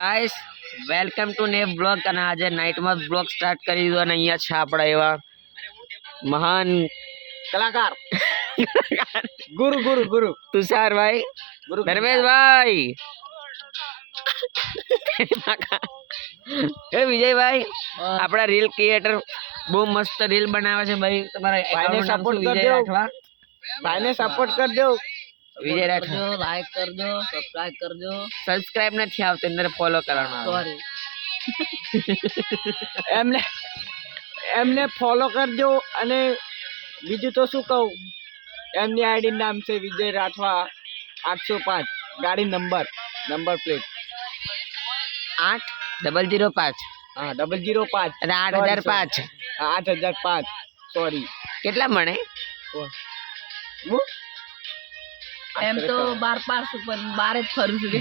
guys welcome to નેવ blog અને આજે નાઇટમાં બ્લોગ સ્ટાર્ટ કરી દીધો અને અહીંયા છે આપણા એવા મહાન કલાકાર ગુરુ ગુરુ ગુરુ તુષારભાઈ ગુરુ ધર્મેશભાઈ એ વિજયભાઈ આપણા રીલ ક્રિએટર બહુ મસ્ત રીલ બનાવે છે ભાઈ તમારા ભાઈને સપોર્ટ કરજો ભાઈને સપોર્ટ કરજો વિજય રાઠવા લાઈક કરજો સબસ્ક્રાઇબ કરજો સબસ્ક્રાઇબ નથી આવતું અંદર ફોલો કરવાનો સોરી એમને ફોલો કરજો અને બીજું તો શું કહું એમની આઈડી નામ છે વિજય રાઠવા 805 ગાડી નંબર પ્લેટ 8005 હા 005 અને 8005 8005 સોરી કેટલા મળે એમ તો 12 પાસ ઉપર 12 જ ફરું છું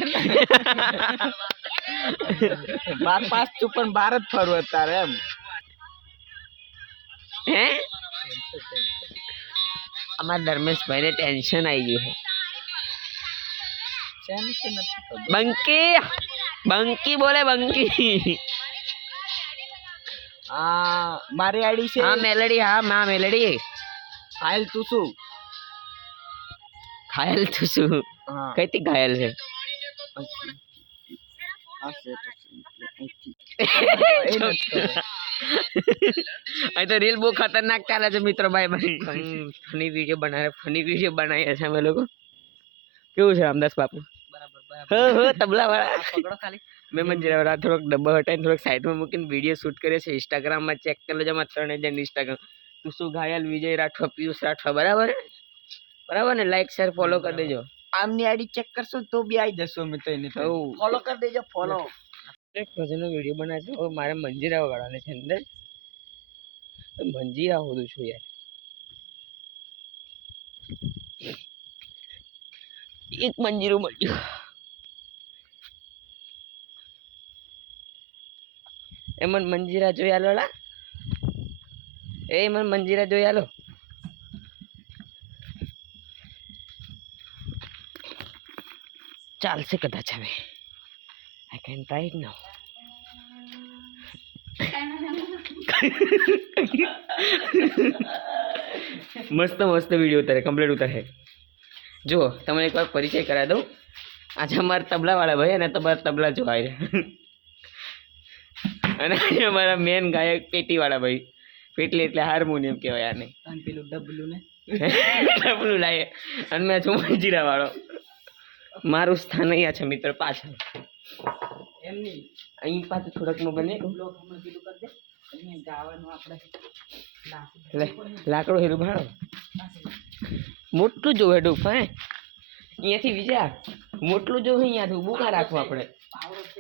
12 પાસ તું પણ 12 જ ફરું અત્યારે એમ હે અમારા ધર્મેશભાઈ ને ટેન્શન આવી ગયું છે બંકી બંકી બોલે બંકી મારી આઈડી છે હા મેલડી ફાઇલ તું શું ઘાયલ તું શું કઈથી ઘાયલ છે અહીં તો રીલ બહુ ખતરનાક ચાલે છે મિત્રો ભાઈ ફની વિડીયો બનાવીએ છે અમે લોકો કેવું છે રામદાસ બાપુ બરાબર તબલા વાળા પકડો ખાલી મેં મંજીરા વાળા થોડોક ડબ્બો હટાઈને થોડોક સાઈડમાં મૂકીને વિડીયો શૂટ કરે છે ઇન્સ્ટાગ્રામમાં ચેક કરી લેજો માં 3000 ઇન્સ્ટાગ્રામ તું શું ઘાયલ વિજય રાઠવા પિયુષ રાઠવા બરાબર ને લાઈક શેર ફોલો કરી દેજો આમની આઈડી ચેક કરશો તો બી આવી જશો અમે તો એને ફોલો કરી દેજો ફોલો એક ભજનનો વિડીયો બનાવે છે હવે મારે મંજીરા વગાડવાને છે અંદર મંજીરા હોદું છું યાર એક મંજીરું મળ્યું એ મને મંજીરા જોઈ આલો એ મને મંજીરા જોઈ આલો ચાલશે કદાચ હવે આઈ કેન ટ્રાય ઇટ નાઉ મસ્ત વિડીયો ઉતારે કમ્પ્લીટ ઉતારે જુઓ તમને એકવાર પરિચય કરાવી દઉં આજે અમારા તબલાવાળા ભાઈ અને તમારા તબલા જોવા અને આજે અમારા મેન ગાયક પેટીવાળા ભાઈ પેટલી એટલે હાર્મોનિયમ કહેવાય આને પેલું ડબલું લાગે અને મેં છું મંજીરા વાળો મારું સ્થાન અહીંયા છે મિત્ર પાછળ એમની અહીં પાછું થોડોક નું બને લાકડો હેરું ભાડો મોટલું જોવે ડૂબ હે અહીંયાથી વિચાર મોટલું જોવે અહીંયાથી ઊભું કાં રાખવું આપણે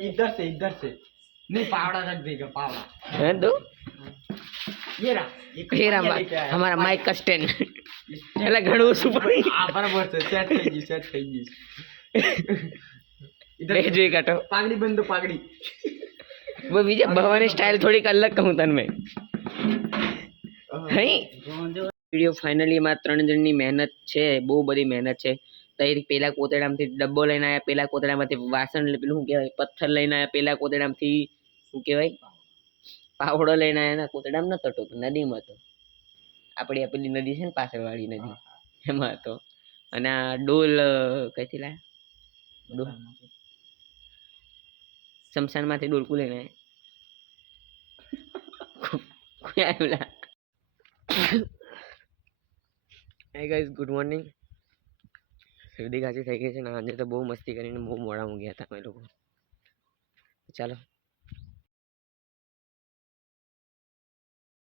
इधर से नहीं पावड़ा रख देगा पावड़ा है दो ये रहा हमारा माइक का स्टैंड એટલે ઘણું ઓછું પડી બરાબર છે સેટ થઈ ગઈ ઇધર જોઈ કાટો પાઘડી બંધ પાઘડી वो विजय भवानी स्टाइल थोड़ी अलग कहूँ तन में હઈ વિડિયો ફાઇનલી માં 3 જણની મહેનત છે બહુ બધી મહેનત છે તઈ પેલા કોતેડામાંથી ડબ્બો લઈને આયા પેલા કોતેડામાંથી વાસણ પેલું શું કહેવાય પથ્થર લઈને આયા પેલા કોતેડામાંથી શું કહેવાય પાવડો લઈને આયા કોતેડામાં નતો તો નદીમાં હતો આપણી આ પેલી નદી છે ને પાછળવાળી નદી એમાં હતો અને આ ડોલ કઈથી લાયા ડોલ શમશાનમાંથી ડોલકું લઈને આયા કોઈ આવ્યું હાય ગાઈસ ગુડ મોર્નિંગ શરદી ખાંસી થઈ ગઈ છે ને આજે તો બહુ મસ્તી કરીને બહુ મોડા ઊંઘ્યા હતા અમે લોકો ચાલો